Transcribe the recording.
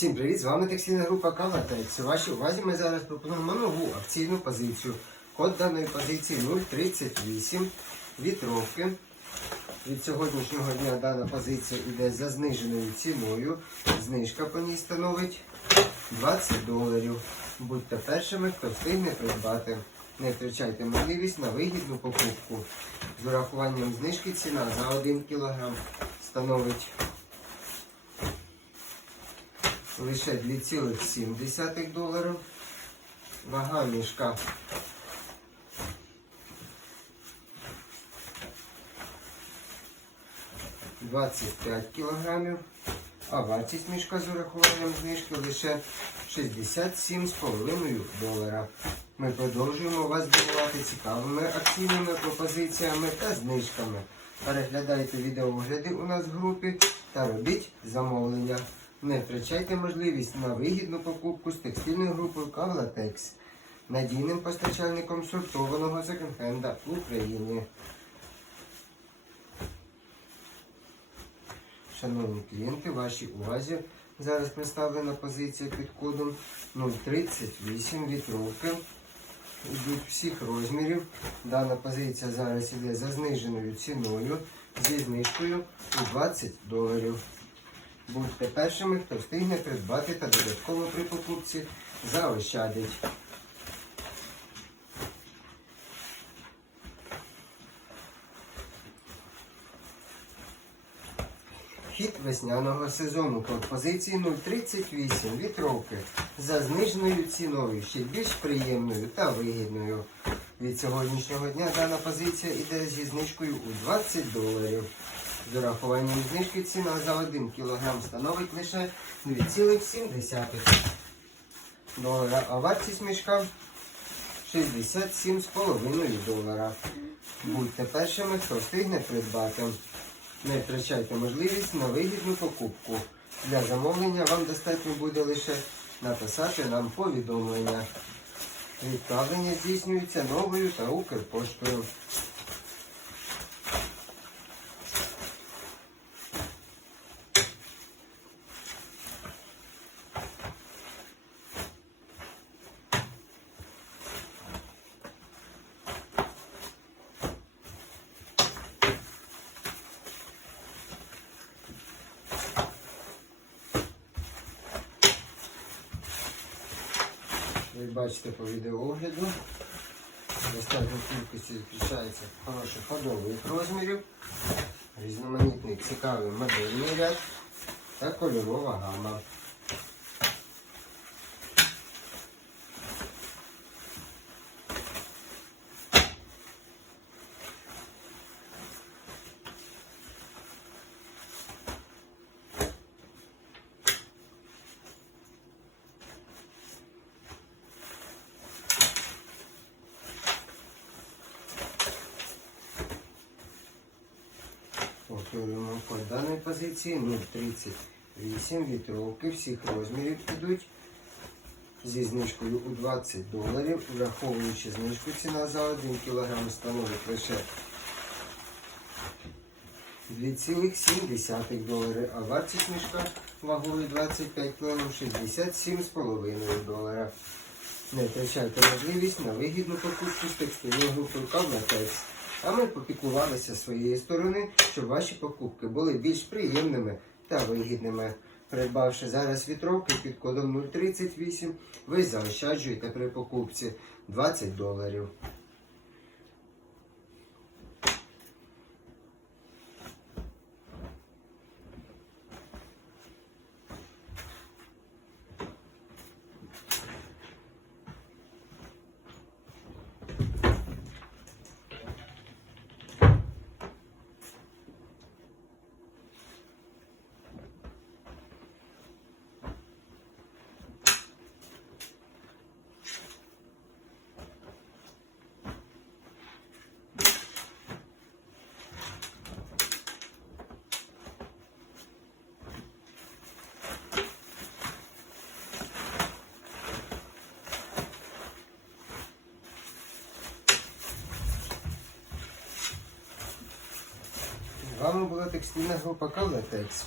Всім привіт! З вами текстильна група Калатекс. У вашій увазі ми зараз пропонуємо нову акційну позицію. Код даної позиції 038 вітровки. Від сьогоднішнього дня дана позиція йде за зниженою ціною. Знижка по ній становить 20 доларів. Будьте першими, хто встигне придбати. Не втрачайте можливість на вигідну покупку. З урахуванням знижки ціна за 1 кг становить лише 2,7 доларів. Вага мішка Двадцять п'ять кілограмів, а вартість мішка з урахуванням знижки лише 67,5 долара. Ми продовжуємо вас здивувати цікавими акційними пропозиціями та знижками. Переглядайте відеоогляди у нас в групі та робіть замовлення. Не втрачайте можливість на вигідну покупку з текстильною групою Кавлатекс, надійним постачальником сортованого секонд-хенда в Україні. Шановні клієнти, вашій увазі зараз представлена позиція під кодом 038 вітровки. Йдуть всіх розмірів. Дана позиція зараз іде за зниженою ціною зі знижкою у 20 доларів. Будьте першими, хто встигне придбати та додатково при покупці заощадить. Хід весняного сезону пропозиції 038 вітровки за зниженою ціною, ще більш приємною та вигідною. Від сьогоднішнього дня дана позиція йде зі знижкою у 20 доларів. З урахуванням знижки ціна за 1 кг становить лише 2,7 долара, а вартість мішка 67,5 долара. Будьте першими, хто встигне придбати. Не втрачайте можливість на вигідну покупку. Для замовлення вам достатньо буде лише написати нам повідомлення. Відправлення здійснюється новою та Укрпоштою. Ви бачите по відеоогляду. Достатньо кількості відключається хороших ходових розмірів, різноманітний цікавий модельний ряд та кольорова гама. Повторюємо код даної позиції 038 вітровки всіх розмірів підуть зі знижкою у 20 доларів, враховуючи знижку ціна за 1 кг становить лише 2,7 долари, а вартість мішка вагою 25 кг 67,5 долара. Не втрачайте можливість на вигідну покупку з текстильною групою Кавнатекс. А ми попіклувалися своєї сторони, щоб ваші покупки були більш приємними та вигідними. Придбавши зараз вітровки під кодом 038, ви заощаджуєте при покупці 20 доларів. З было була текстильна група Кавлетекс.